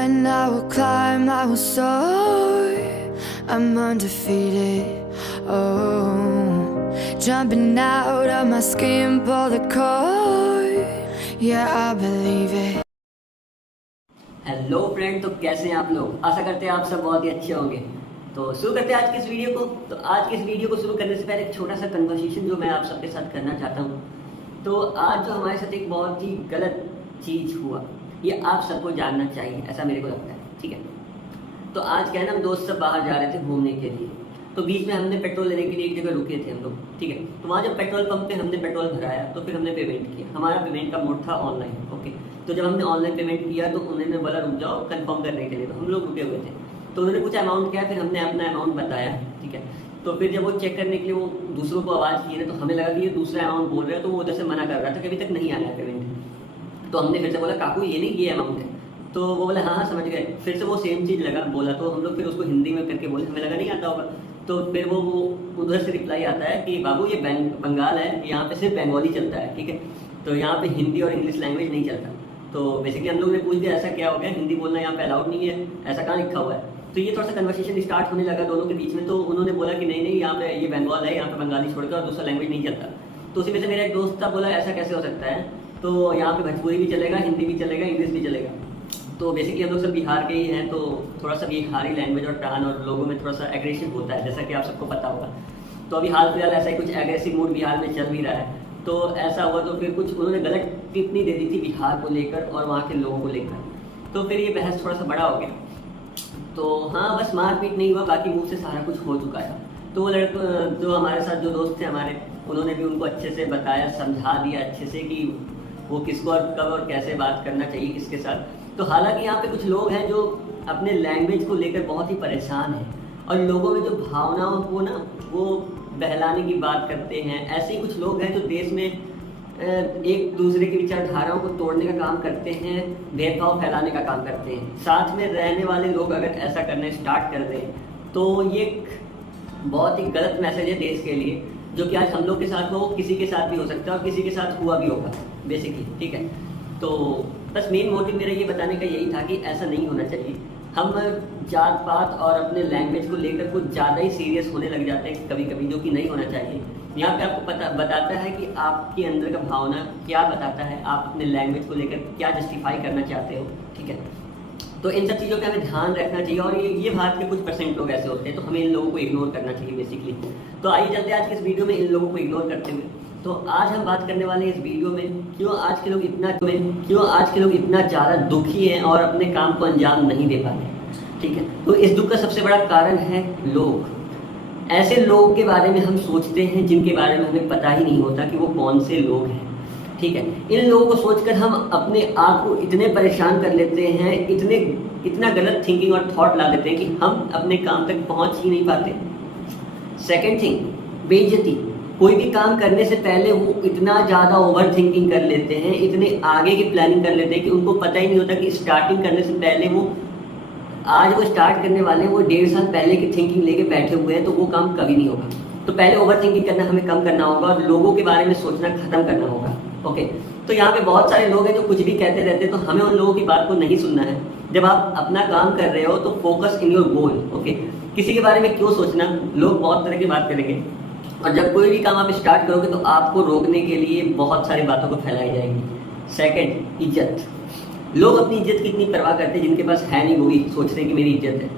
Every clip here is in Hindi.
mountain, I will climb, I will soar. I'm undefeated. Oh, jumping out of my skin, pull the cord. Yeah, I believe it. Hello friend, तो कैसे हैं आप लोग। आशा करते हैं आप सब बहुत ही अच्छे होंगे। तो शुरू करते हैं आज की इस वीडियो को। तो आज की इस वीडियो को शुरू करने से पहले एक छोटा सा कन्वर्सेशन जो मैं आप सबके साथ करना चाहता हूँ। तो आज जो हमारे साथ एक बहुत ही गलत चीज़ हुआ, ये आप सबको जानना चाहिए, ऐसा मेरे को लगता है। ठीक है, तो आज क्या है ना, हम दोस्त सब बाहर जा रहे थे घूमने के लिए। तो बीच में हमने पेट्रोल लेने के लिए एक जगह रुके थे हम लोग। ठीक है, तो वहाँ जब पेट्रोल पंप पे हमने पेट्रोल भराया तो फिर हमने पेमेंट किया। हमारा पेमेंट का मोड था ऑनलाइन। ओके, तो जब हमने ऑनलाइन पेमेंट किया तो उन्होंने बोला रुक जाओ कंफर्म करने के लिए। तो हम लोग रुके हुए थे, तो उन्होंने कुछ अमाउंट किया, फिर हमने अपना अमाउंट बताया। ठीक है, तो फिर जब वो चेक करने के लिए वो दूसरों को आवाज़ की ना, तो हमें लगा कि ये दूसरा अमाउंट बोल रहा है, तो वो उधर से मना कर रहा था कि अभी तक नहीं आया पेमेंट। तो हमने फिर से बोला काकू ये नहीं, ये अमाउंट है। तो वो बोला हाँ हाँ समझ गए। फिर से वो सेम चीज़ लगा बोला, तो हम लोग फिर उसको हिंदी में करके बोले, हमें लगा नहीं आता होगा। तो फिर वो उधर से रिप्लाई आता है कि बाबू ये बंगाल है, यहाँ पे सिर्फ बंगाली चलता है। ठीक है, तो यहाँ पे हिंदी और इंग्लिश लैंग्वेज नहीं चलता। तो बेसिकली हम लोग ने पूछ दिया ऐसा क्या हो गया, हिंदी बोलना यहाँ पे अलाउड नहीं है, ऐसा कहाँ लिखा हुआ है। तो ये थोड़ा सा कन्वर्सेशन स्टार्ट होने लगा दोनों के बीच में। तो उन्होंने बोला कि नहीं नहीं, यहाँ पे ये बंगाल है, यहाँ पे बंगाली छोड़कर और दूसरा लैंग्वेज नहीं चलता। तो उसी में से मेरा एक दोस्त था, बोला ऐसा कैसे हो सकता है, तो यहाँ पे भोजपुरी भी चलेगा, हिंदी भी चलेगा, इंग्लिश भी चलेगा। तो बेसिकली हम लोग सब बिहार के ही हैं, तो थोड़ा सा बिहारी लैंग्वेज और टर्न और लोगों में थोड़ा सा एग्रेसिव होता है, जैसा कि आप सबको पता होगा। तो अभी हाल फिलहाल ऐसा ही कुछ एग्रेसिव मूड बिहार में चल भी रहा है। तो ऐसा हुआ, तो फिर कुछ उन्होंने गलत टिप्पणी दे दी थी बिहार को लेकर और वहाँ के लोगों को लेकर। तो फिर ये बहस थोड़ा सा बड़ा हो गया। तो हाँ, बस मारपीट नहीं हुआ, बाकी मुँह से सारा कुछ हो चुका था। तो वो लड़के जो हमारे साथ जो दोस्त थे हमारे, उन्होंने भी उनको अच्छे से बताया, समझा दिया अच्छे से कि वो किसको और कब और कैसे बात करना चाहिए किसके साथ। तो हालांकि यहाँ पे कुछ लोग हैं जो अपने लैंग्वेज को लेकर बहुत ही परेशान हैं और लोगों में जो भावनाओं को ना वो बहलाने की बात करते हैं। ऐसे ही कुछ लोग हैं जो देश में एक दूसरे की विचारधाराओं को तोड़ने का काम करते हैं, भेदभाव फैलाने का काम करते हैं। साथ में रहने वाले लोग अगर ऐसा करना स्टार्ट कर दें तो ये एक बहुत ही गलत मैसेज है देश के लिए, जो कि आज हम लोग के साथ हो, किसी के साथ भी हो सकता है और किसी के साथ हुआ भी होगा बेसिकली। ठीक है, तो बस मेन मोटिव मेरा ये बताने का यही था कि ऐसा नहीं होना चाहिए। हम जात पात और अपने लैंग्वेज को लेकर कुछ ज़्यादा ही सीरियस होने लग जाते हैं कभी कभी, जो कि नहीं होना चाहिए। यहाँ पे आपको बताता है कि आपके अंदर का भावना क्या बताता है, आप अपने लैंग्वेज को लेकर क्या जस्टिफाई करना चाहते हो। ठीक है, तो इन सब चीज़ों पे हमें ध्यान रखना चाहिए। और ये भारत के कुछ % लोग ऐसे होते हैं, तो हमें इन लोगों को इग्नोर करना चाहिए बेसिकली। तो आइए चलते हैं आज की इस वीडियो में इन लोगों को इग्नोर करते हुए। तो आज हम बात करने वाले हैं इस वीडियो में क्यों आज के लोग इतना ज़्यादा दुखी हैं और अपने काम को अंजाम नहीं दे पाते। ठीक है, तो इस दुख का सबसे बड़ा कारण है लोग। ऐसे लोग के बारे में हम सोचते हैं जिनके बारे में हमें पता ही नहीं होता कि वो कौन से लोग हैं। ठीक है, इन लोगों को सोचकर हम अपने आप को इतने परेशान कर लेते हैं, इतना गलत थिंकिंग और थॉट ला देते हैं कि हम अपने काम तक पहुंच ही नहीं पाते। सेकंड थिंग, बेइज्जती। कोई भी काम करने से पहले वो इतना ज़्यादा ओवर थिंकिंग कर लेते हैं, इतने आगे की प्लानिंग कर लेते हैं कि उनको पता ही नहीं होता कि स्टार्टिंग करने से पहले वो स्टार्ट करने वाले वो 1.5 साल पहले की थिंकिंग लेके बैठे हुए हैं, तो वो काम कभी नहीं होगा। तो पहले ओवर थिंकिंग करना हमें कम करना होगा और लोगों के बारे में सोचना खत्म करना होगा। ओके, तो यहाँ पे बहुत सारे लोग हैं जो कुछ भी कहते रहते हैं, तो हमें उन लोगों की बात को नहीं सुनना है। जब आप अपना काम कर रहे हो तो focus in your goal. Okay, किसी के बारे में क्यों सोचना, लोग बहुत तरह की बात करेंगे और जब कोई भी काम आप स्टार्ट करोगे तो आपको रोकने के लिए बहुत सारी बातों को फैलाई जाएगी। सेकंड, इज्जत। लोग अपनी इज्जत की इतनी परवाह करते हैं, जिनके पास है नहीं वो भी सोचते हैं कि मेरी इज्जत है।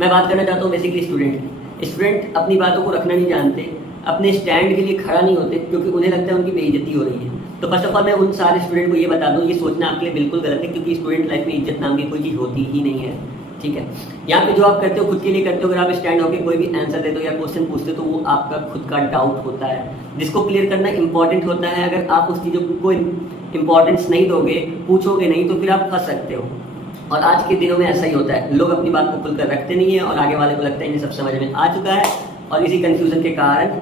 मैं बात करना चाहता हूँ बेसिकली स्टूडेंट अपनी बातों को रखना नहीं जानते, अपने स्टैंड के लिए खड़ा नहीं होते क्योंकि उन्हें लगता है उनकी बेइज्जती हो रही है। तो फर्स्ट ऑफ ऑल मैं उन सारे स्टूडेंट को ये बता दूँ, ये सोचना आपके लिए बिल्कुल गलत है, क्योंकि स्टूडेंट लाइफ में इज्जत नाम की कोई चीज़ होती ही नहीं है। ठीक है, यहाँ पे जो आप करते हो खुद के लिए करते हो। अगर आप स्टैंड होकर कोई भी आंसर देते हो या क्वेश्चन पूछते हो तो वो आपका खुद का डाउट होता है, जिसको क्लियर करना इंपॉर्टेंट होता है। अगर आप उस चीज़ों को इंपॉर्टेंस नहीं दोगे, पूछोगे नहीं, तो फिर आप फंस सकते हो। और आज के दिनों में ऐसा ही होता है, लोग अपनी बात को खुलकर रखते नहीं है और आगे वाले को लगता है कि सब समझ में आ चुका है, और इसी कंफ्यूजन के कारण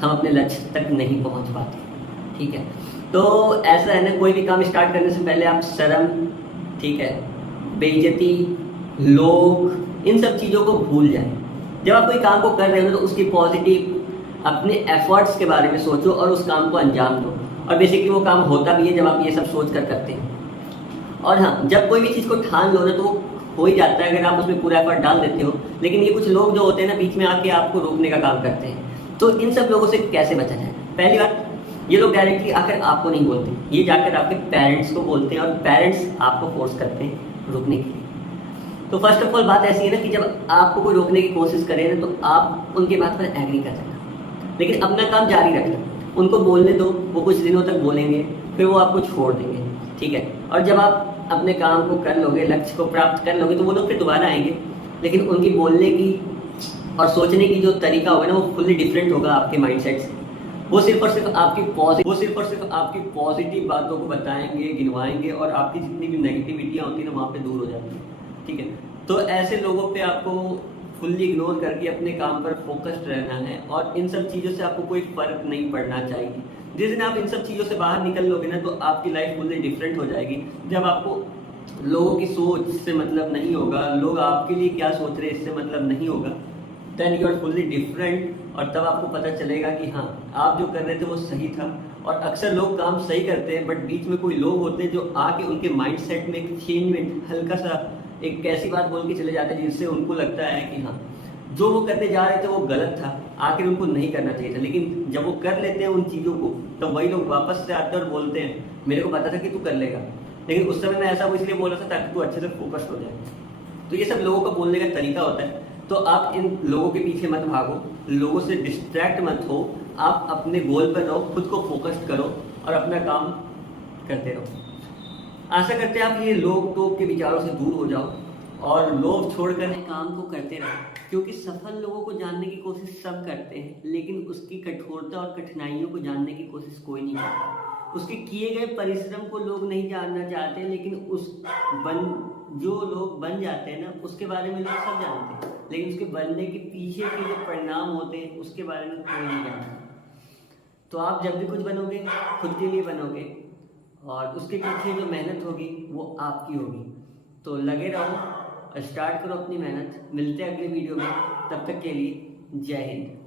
हम अपने लक्ष्य तक नहीं पहुँच पाते। ठीक है, तो ऐसा है ना, कोई भी काम स्टार्ट करने से पहले आप शर्म, ठीक है, बेइज्जती, लोग, इन सब चीज़ों को भूल जाएं। जब आप कोई काम को कर रहे हो तो उसकी पॉजिटिव अपने एफर्ट्स के बारे में सोचो और उस काम को अंजाम दो। और बेसिकली वो काम होता भी है जब आप ये सब सोच कर करते हैं। और हाँ, जब कोई भी चीज़ को ठान लो ना तो वो हो ही जाता है अगर आप उसमें पूरा एफर्ट डाल देते हो। लेकिन ये कुछ लोग जो होते हैं ना बीच में आके आपको रोकने का काम करते हैं। तो इन सब लोगों से कैसे बचा जाए? पहली बात, ये लोग डायरेक्टली आकर आपको नहीं बोलते, ये जाकर आपके पेरेंट्स को बोलते हैं और पेरेंट्स आपको फोर्स करते हैं रोकने के लिए। तो फर्स्ट ऑफ ऑल बात ऐसी है ना कि जब आपको कोई रोकने की कोशिश करे ना तो आप उनके बात पर एग्री कर सकना, लेकिन अपना काम जारी रखना। उनको बोलने दो, वो कुछ दिनों तक बोलेंगे, फिर वो आपको छोड़ देंगे, ठीक है। और जब आप अपने काम को कर लोगे, लक्ष्य को प्राप्त कर लोगे, तो वो लोग फिर दोबारा आएंगे, लेकिन उनकी बोलने की और सोचने की जो तरीका होगा ना वो फुल्ली डिफरेंट होगा आपके माइंडसेट से। वो सिर्फ और सिर्फ आपकी पॉजिटिव बातों को बताएंगे, गिनवाएंगे और आपकी जितनी भी नेगेटिविटियाँ होती है ना वहाँ पे दूर हो जाती है, ठीक है। तो ऐसे लोगों पे आपको फुल्ली इग्नोर करके अपने काम पर फोकस्ड रहना है और इन सब चीज़ों से आपको कोई फर्क नहीं पड़ना चाहिए। जिस दिन आप इन सब चीज़ों से बाहर निकल लोगे ना तो आपकी लाइफ फुल्ली डिफरेंट हो जाएगी। जब आपको लोगों की सोच से मतलब नहीं होगा, लोग आपके लिए क्या सोच रहे हैं इससे मतलब नहीं होगा, then you are fully different. और तब आपको पता चलेगा कि हाँ, आप जो कर रहे थे वो सही था। और अक्सर लोग काम सही करते हैं, बट बीच में कोई लोग होते हैं जो आके उनके माइंडसेट में एक चेंजमेंट, हल्का सा एक ऐसी बात बोल के चले जाते हैं जिससे उनको लगता है कि हाँ, जो वो करने जा रहे थे वो गलत था, आखिर उनको नहीं करना चाहिए था। लेकिन जब वो कर लेते हैं उन चीज़ों को, तो वही लोग वापस से आते हैं और बोलते हैं मेरे को पता था कि तू कर लेगा, लेकिन उस समय मैं ऐसा वो इसलिए बोला था ताकि तू अच्छे से फोकस हो जाए। तो ये सब लोगों का बोलने का तरीका होता है। तो आप इन लोगों के पीछे मत भागो, लोगों से डिस्ट्रैक्ट मत हो, आप अपने गोल पर रहो, खुद को फोकस्ड करो और अपना काम करते रहो। आशा करते हैं आप ये लोग टोक के विचारों से दूर हो जाओ और लोग छोड़कर काम को करते रहो, क्योंकि सफल लोगों को जानने की कोशिश सब करते हैं, लेकिन उसकी कठोरता और कठिनाइयों को जानने की कोशिश कोई नहीं करता। उसके किए गए परिश्रम को लोग नहीं जानना चाहते, लेकिन जो लोग बन जाते हैं ना उसके बारे में लोग सब जानते हैं, लेकिन उसके बनने के पीछे के जो परिणाम होते हैं उसके बारे में कोई नहीं जानता। तो आप जब भी कुछ बनोगे खुद के लिए बनोगे और उसके पीछे जो मेहनत होगी वो आपकी होगी। तो लगे रहो और स्टार्ट करो अपनी मेहनत। मिलते हैं अगले वीडियो में, तब तक के लिए जय हिंद।